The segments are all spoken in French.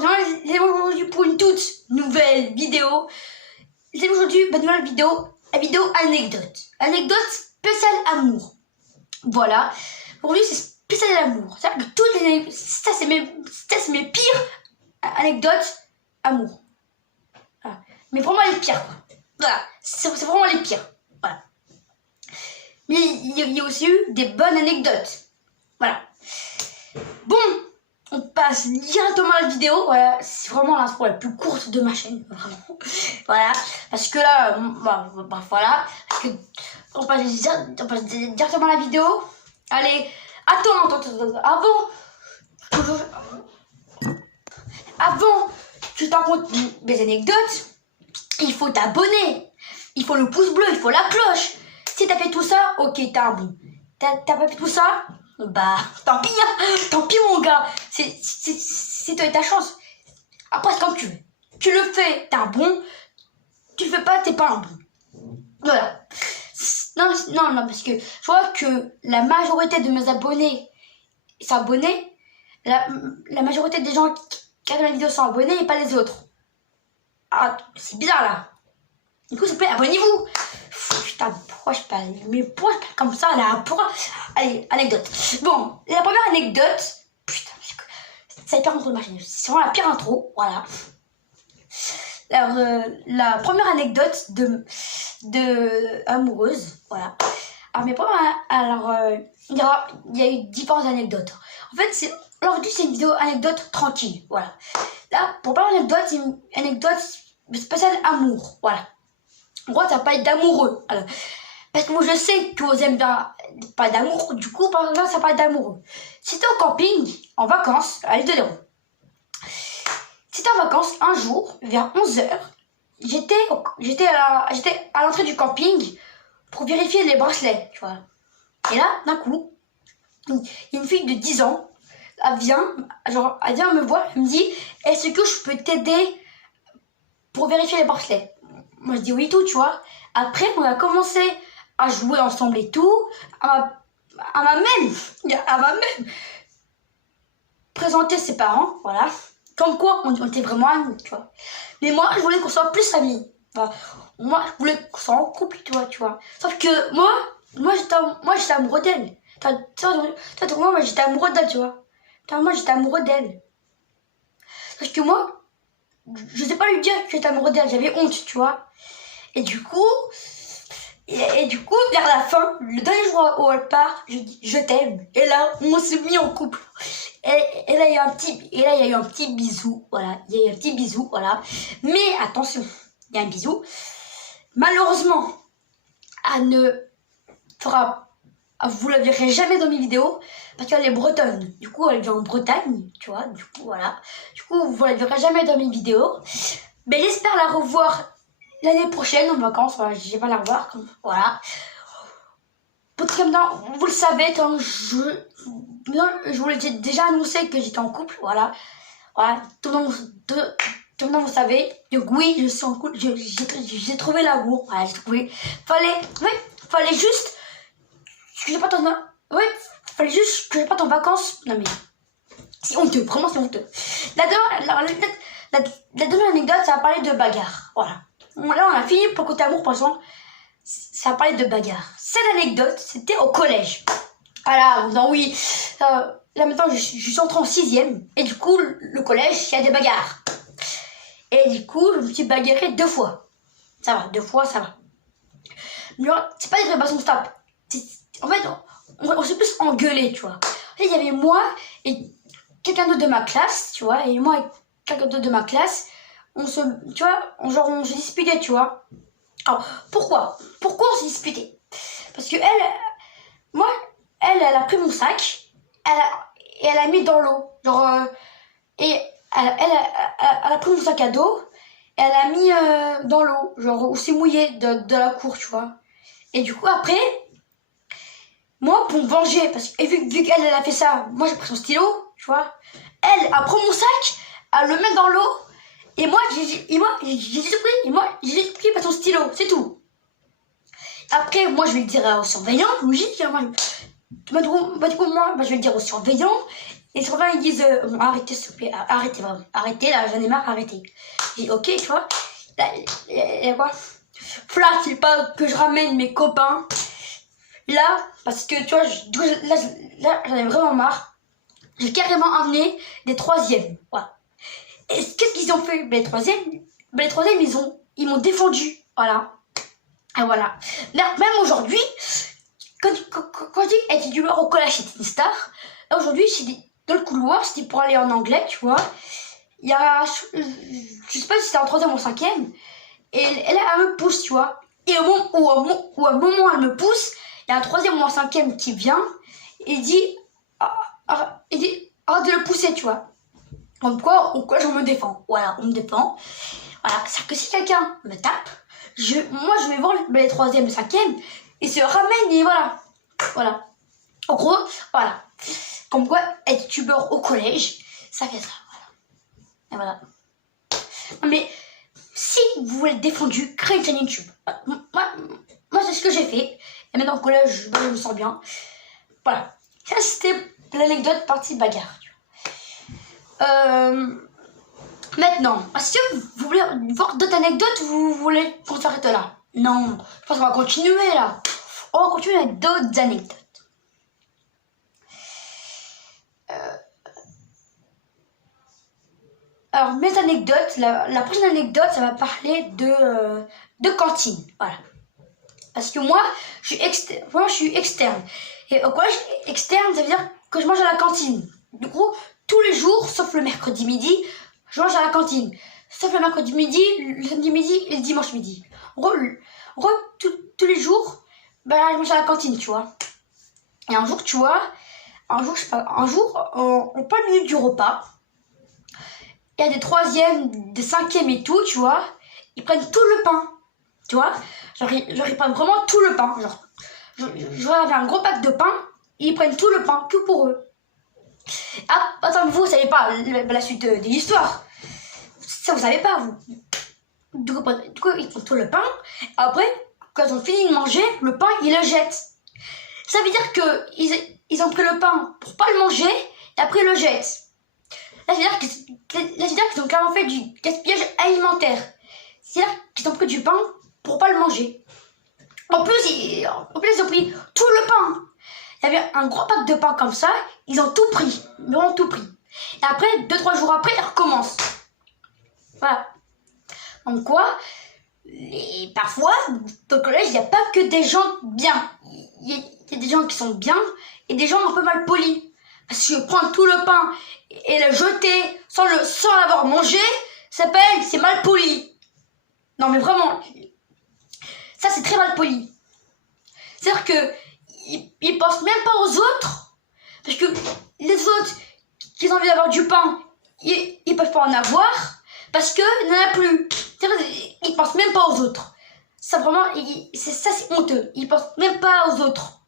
aujourd'hui pour une toute nouvelle vidéo. C'est aujourd'hui une nouvelle vidéo, la vidéo anecdote. Anecdote spéciale amour. Voilà. Aujourd'hui c'est spécial amour. C'est-à-dire que toutes les ça c'est mes pires anecdotes amour. Voilà. Mais vraiment les pires quoi. Voilà. C'est vraiment les pires. Voilà. Mais il y a aussi eu des bonnes anecdotes. Voilà. Bon, on passe directement à la vidéo. Voilà, c'est vraiment l'intro la plus courte de ma chaîne, vraiment. Voilà, parce que là, voilà, parce que on passe directement à la vidéo. Allez, attends, avant que je te raconte mes anecdotes, il faut t'abonner, il faut le pouce bleu, il faut la cloche. Si t'as fait tout ça, ok, t'es un bon. T'as pas fait tout ça, bah tant pis, hein. Tant pis mon gars, c'est toi et ta chance. Après c'est comme tu veux. Tu le fais, t'es un bon. Tu le fais pas, t'es pas un bon. Voilà. Non, parce que je vois que la majorité de mes abonnés s'abonner, la majorité des gens qui regardent ma vidéo sont abonnés et pas les autres. Ah, c'est bizarre là. Du coup, s'il vous plaît, abonnez-vous. Putain, pourquoi je parle comme ça là? Pourquoi? Allez, anecdote. Bon, la première anecdote. Putain, c'est la pire intro de ma chaîne. C'est vraiment la pire intro. Voilà. Alors, la première anecdote de amoureuse. Voilà. Alors, il y a eu différentes anecdotes. En fait, aujourd'hui, c'est une vidéo anecdote tranquille. Voilà. Là, pour parler d'anecdote, c'est une anecdote spéciale amour. Voilà. En gros, ça va pas être d'amoureux. Alors, parce que moi, je sais que vous aimez bien pas d'amour. Du coup, par exemple, ça parle d'amoureux. C'était au camping, en vacances, à l'île de Léron. C'était en vacances, un jour, vers 11h. J'étais à l'entrée du camping pour vérifier les bracelets, tu vois. Et là, d'un coup, il y a une fille de 10 ans. Elle vient me voir, elle me dit, est-ce que je peux t'aider pour vérifier les bracelets? Moi je dis oui tout, tu vois. Après on a commencé à jouer ensemble et tout. Elle m'a même présenté ses parents, voilà. Comme quoi on était vraiment amis, tu vois. Mais moi je voulais qu'on soit plus amis. Enfin, moi je voulais qu'on soit en couple, tu vois. Sauf que moi j'étais amoureux d'elle. Moi j'étais amoureux d'elle, tu vois. Moi j'étais amoureux d'elle. Sauf que moi, je sais pas lui dire que j'étais amoureux d'elle, j'avais honte, tu vois. Et du coup, vers la fin, le dernier jour où elle part, je dis je t'aime. Et là, on s'est mis en couple. Et là, il y a eu un petit bisou, voilà. Il y a eu un petit bisou, voilà. Mais attention, il y a un bisou. Malheureusement, vous la verrez jamais dans mes vidéos parce qu'elle est bretonne. Du coup, elle vient en Bretagne, tu vois. Du coup, voilà. Du coup, vous la verrez jamais dans mes vidéos. Mais j'espère la revoir l'année prochaine en vacances. Voilà, je vais pas la revoir. Voilà. Comme vous le savez, je vous l'ai déjà annoncé que j'étais en couple. Voilà. Voilà. Tout le monde vous savez. Donc oui, je suis en couple. J'ai trouvé l'amour. Voilà, j'ai trouvé. Fallait juste que je parte en vacances. Non mais c'est honteux, vraiment c'est honteux. La deuxième anecdote, ça va parler de bagarre. Voilà. Là on a fini pour le côté amour, par exemple. Ça va parler de bagarre. Cette anecdote, c'était au collège. Voilà, non oui. Là maintenant je suis entrée en 6ème. Et du coup, le collège, il y a des bagarres. Et du coup, je me suis bagarrée 2 fois. Ça va, 2 fois, ça va. Mais c'est pas des vraies basons de tape. En fait, on s'est plus engueulé, tu vois. Il y avait moi et quelqu'un d'autre de ma classe, tu vois. Et moi et quelqu'un d'autre de ma classe, on se disputait, tu vois. Alors, pourquoi on s'est disputé? Parce que elle a pris mon sac, et elle a mis dans l'eau. Et elle a pris mon sac à dos, et elle a mis dans l'eau, où c'est mouillé de la cour, tu vois. Et du coup, après, moi, pour me venger, parce que vu qu'elle a fait ça, moi j'ai pris son stylo, tu vois. Elle a pris mon sac, elle le met dans l'eau, et moi j'ai pris pas son stylo, c'est tout. Après, moi je vais le dire au surveillant, logique, Du coup, moi, je vais le dire aux surveillants. Et les surveillants, ils disent, bon, arrêtez, s'il vous plaît, arrêtez, vraiment. Arrêtez, là, j'en ai marre, arrêtez. J'ai dit, ok, tu vois. Là, il y a quoi? Là, c'est pas que je ramène mes copains. Là, parce que, tu vois, là, j'en ai vraiment marre. J'ai carrément amené des troisièmes. Voilà. Et qu'est-ce qu'ils ont fait? Les troisièmes, ils m'ont défendu. Voilà. Et voilà. Même aujourd'hui, quand je dis être youtubeur au collège, c'est une star. Là, aujourd'hui, dans le couloir, c'était pour aller en anglais, tu vois. Il y a, je sais pas si c'était en troisième ou en cinquième. Et elle me pousse, tu vois. Et au moment où elle me pousse, il y a un troisième ou un cinquième qui vient et dit, arrête de le pousser, tu vois. Comme quoi, je me défends. Voilà, on me défend. Voilà, c'est-à-dire que si quelqu'un me tape, moi je vais voir les troisième et cinquième, et se ramène et voilà. Voilà. En gros, voilà. Comme quoi, être youtubeur au collège, ça fait ça. Voilà. Et voilà. Mais si vous voulez être défendu, créez une chaîne YouTube. Moi c'est ce que j'ai fait. Et maintenant au collège, je me sens bien. Voilà. Ça c'était l'anecdote partie bagarre. Maintenant, est-ce que vous voulez voir d'autres anecdotes ou vous voulez qu'on s'arrête là? Non, je pense qu'on va continuer là. On va continuer avec d'autres anecdotes. Alors, mes anecdotes, la prochaine anecdote, ça va parler de cantine. Voilà. Parce que moi, je suis externe. Et au collège externe, ça veut dire que je mange à la cantine. Du coup, tous les jours, sauf le mercredi midi, je mange à la cantine. Sauf le mercredi midi, le samedi midi et le dimanche midi. En gros, tous les jours, je mange à la cantine, tu vois. Et un jour, tu vois, je sais pas, on parle minute du repas. Il y a des troisièmes, des cinquièmes et tout, tu vois. Ils prennent tout le pain, tu vois. Genre ils prennent vraiment tout le pain. Genre un gros pack de pain, et ils prennent tout le pain, que pour eux. Ah, attends, vous savez pas la suite de l'histoire. Ça, vous savez pas, vous. Du coup, ils prennent tout le pain. Après, quand ils ont fini de manger, le pain, ils le jettent. Ça veut dire qu'ils ont pris le pain pour pas le manger, et après, ils le jettent. Là, c'est-à-dire qu'ils ont clairement fait du gaspillage alimentaire. C'est-à-dire qu'ils ont pris du pain pour pas le manger. En plus, ils ont pris tout le pain. Il y avait un gros pack de pain comme ça, ils ont tout pris, vraiment tout pris. Et après, 2-3 jours après, ils recommencent. Voilà. Donc quoi, parfois, au collège, il n'y a pas que des gens bien. Il y a des gens qui sont bien et des gens un peu mal polis. Parce que prendre tout le pain et le jeter sans l'avoir mangé, c'est mal poli. Non mais vraiment, ça c'est très mal poli. C'est-à-dire que ils pensent même pas aux autres, parce que les autres qui ont envie d'avoir du pain, ils peuvent pas en avoir, parce que n'y en a plus. C'est-à-dire ils pensent même pas aux autres. Ça vraiment, c'est honteux. Ils pensent même pas aux autres.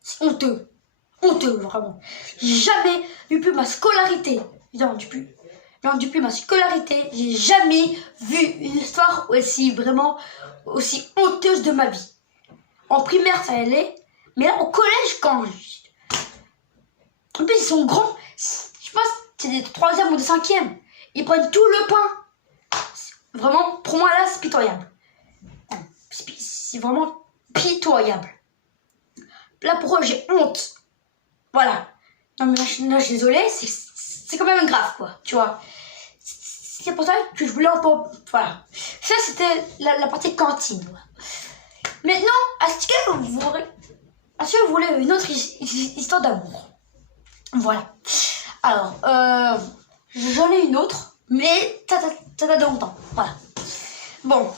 C'est honteux. Honteux, vraiment. J'ai jamais, depuis ma scolarité, depuis ma scolarité, j'ai jamais vu une histoire aussi honteuse de ma vie. En primaire, ça allait, mais là, au collège, en plus, ils sont grands. Je pense que c'est des troisièmes ou des cinquièmes. Ils prennent tout le pain. Vraiment, pour moi, là, c'est pitoyable. C'est vraiment pitoyable. Là, pour eux, j'ai honte. Voilà. Non, mais là, je suis désolée, c'est quand même grave, quoi, tu vois. C'est pour ça que je voulais un peu... Voilà. Ça, c'était la partie cantine. Voilà. Maintenant, est-ce que vous voulez une autre histoire d'amour? Voilà. Alors, j'en ai une autre, mais ça date de longtemps. Voilà. Bon.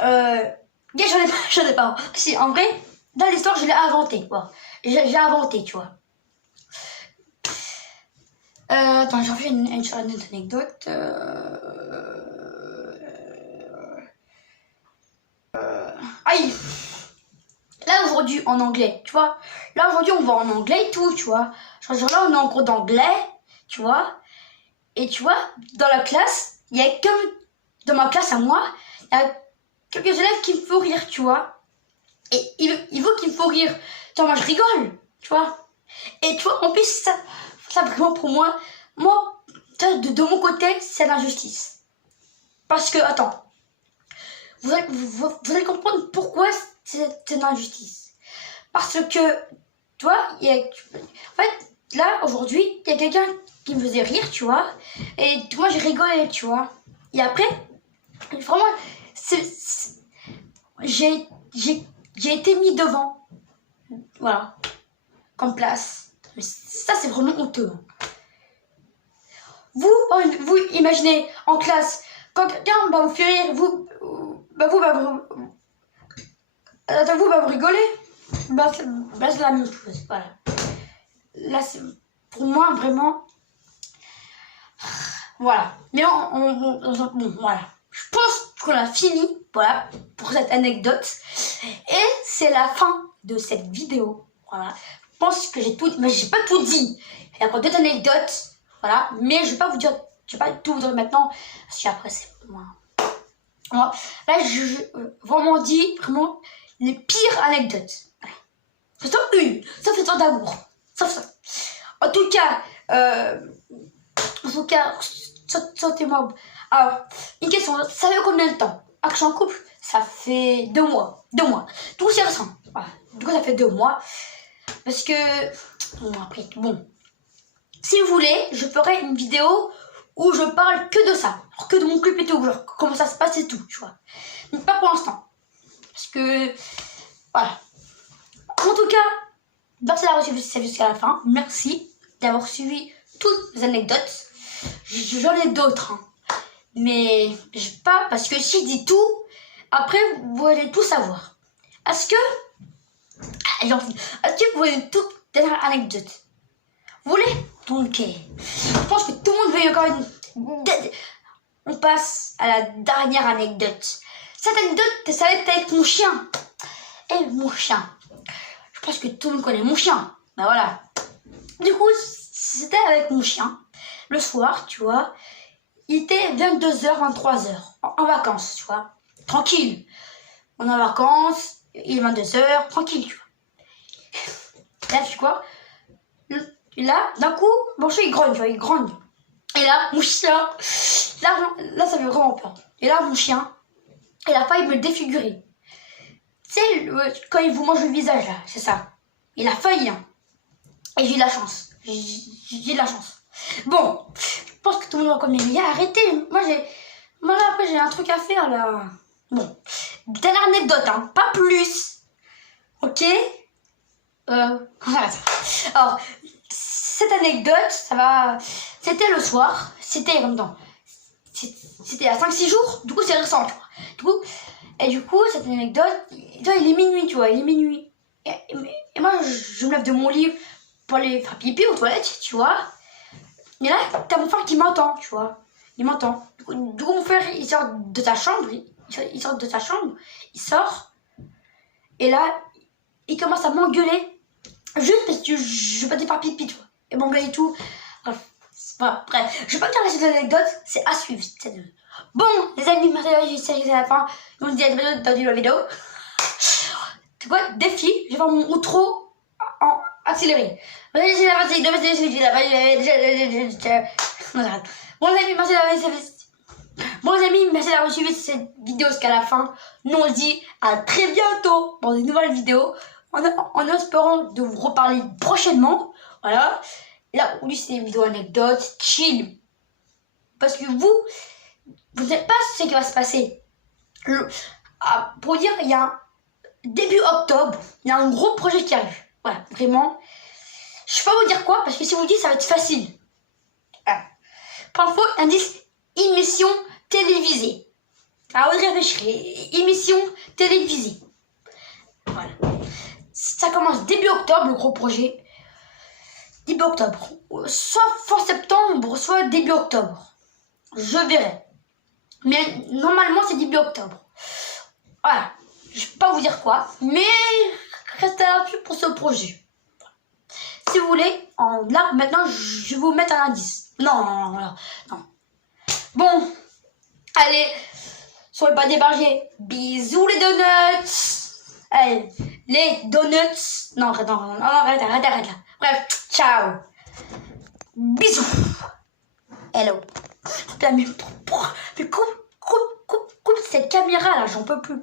J'en ai pas. Si, en vrai, dans l'histoire, je l'ai inventée. Voilà. J'ai inventé, tu vois. Attends, j'ai fait une anecdote. Aïe! Là, aujourd'hui, en anglais, tu vois. Là, aujourd'hui, on va en anglais et tout, tu vois. Genre là, on est en cours d'anglais, tu vois. Et tu vois, dans la classe, il y a comme... Dans ma classe à moi, il y a quelques élèves qui me font rire, tu vois. Et il veut qu'il me faut rire. Tu vois, moi, je rigole, tu vois. Et tu vois, en plus, ça vraiment pour moi, de mon côté, c'est l'injustice. Parce que, attends, vous allez comprendre pourquoi c'est une injustice. Parce que, tu vois, en fait, là, aujourd'hui, il y a quelqu'un qui me faisait rire, tu vois. Et moi, j'ai rigolé, tu vois. Et après, vraiment, j'ai été mis devant. Voilà. Comme place. Mais ça, c'est vraiment honteux. Vous imaginez, en classe, quand quelqu'un va vous faire rire, vous rigolez. C'est la même chose. Voilà. Là, c'est pour moi, vraiment... Voilà. Mais bon, voilà. Je pense qu'on a fini, voilà, pour cette anecdote. Et c'est la fin de cette vidéo. Voilà. Je pense que j'ai tout... Mais j'ai pas tout dit. Il y a encore d'autres anecdotes. Voilà. Mais je vais pas vous dire... Je vais pas tout vous dire maintenant. Parce qu'après, c'est... Voilà. Là, je vraiment dit, vraiment, les pires anecdotes. Voilà. Sauf une. Sauf histoire d'amour. Sauf ça. En tout cas... sortez-moi. Alors, une question, ça fait combien de temps que je suis en couple? Ça fait 2 mois. 2 mois. Tout c'est récent. Voilà. Du coup, ça fait 2 mois. Parce que... Bon, après, bon. Si vous voulez, je ferai une vidéo où je parle que de ça. Alors, que de mon couple et tout. Genre, comment ça se passe et tout, tu vois. Mais pas pour l'instant. Parce que... Voilà. En tout cas, merci d'avoir suivi jusqu'à la fin. Merci d'avoir suivi toutes les anecdotes. J'en ai d'autres, hein. Mais je pas, parce que si je dis tout, après vous allez tout savoir. Est-ce que vous voulez toute dernière anecdote? Vous voulez? Donc, je pense que tout le monde veut encore une... On passe à la dernière anecdote. Cette anecdote, ça va être avec mon chien. Et mon chien. Je pense que tout le monde connaît mon chien. Ben voilà. Du coup, c'était avec mon chien. Le soir, tu vois, il était 22h, 23h, en vacances, tu vois, tranquille. On est en vacances, il est 22h, tranquille, tu vois. Là, tu sais quoi? Là, d'un coup, mon chien, il grogne, tu vois, il grogne. Et là, mon chien, là, ça fait vraiment peur. Et là, mon chien, il a failli me défigurer. Tu sais, quand il vous mange le visage, là, c'est ça. Il a failli, hein. Et j'ai de la chance. J'ai de la chance. Bon, je pense que tout le monde va comme il y a arrêté. Moi là, après, j'ai un truc à faire, là. Bon, dernière anecdote, hein, pas plus. Ok? Voilà. Alors, cette anecdote, c'était le soir. C'était comme dans... C'était à 5-6 jours. Du coup, c'est récent, tu vois. Du coup, cette anecdote, il est minuit, tu vois, il est minuit. Et moi, je me lève de mon lit pour aller faire pipi aux toilettes, tu vois. Et là, t'as mon frère qui m'entend, tu vois. Il m'entend. Du coup, mon frère, il sort de sa chambre. Il sort de sa chambre. Il sort. Et là, il commence à m'engueuler. Juste parce que je vais pas faire pipi, tu vois. Et m'engueuler et tout. Bref, je vais pas te faire cette anecdote. C'est à suivre. Bon, les amis, merci d'avoir vu cette à la fin. On se dit à bientôt dans une vidéo. Tu vois, défi. Je vais faire mon outro en accéléré. Bon les amis, merci d'avoir suivi cette vidéo jusqu'à la fin. Nous on se dit à très bientôt dans de nouvelles vidéos. En espérant de vous reparler prochainement. Voilà. Là, oui, c'est une vidéo anecdote, chill. Parce que vous savez pas ce qui va se passer. Pour dire, il y a un début octobre, il y a un gros projet qui arrive. Voilà, vraiment. Je ne vais pas vous dire quoi, parce que si vous le dites, ça va être facile. Pour info, indice, émission télévisée. Alors, vous réfléchirez. Émission télévisée. Voilà. Ça commence début octobre, le gros projet. Début octobre. Soit fin septembre, soit début octobre. Je verrai. Mais normalement, c'est début octobre. Voilà. Je ne vais pas vous dire quoi, mais restez là-dessus pour ce projet. Si vous voulez, là, maintenant, je vais vous mettre un indice. Non. Bon, allez, soyez pas débarqués. Bisous les donuts. Allez, les donuts. Non, arrête là. Bref, ciao. Bisous. Hello. Putain, mais coupe cette caméra là, j'en peux plus.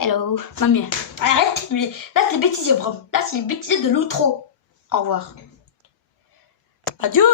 Hello. Non mais arrête, mais là c'est bêtisier vraiment. Là c'est les bêtisiers de l'outro. Au revoir. Adieu.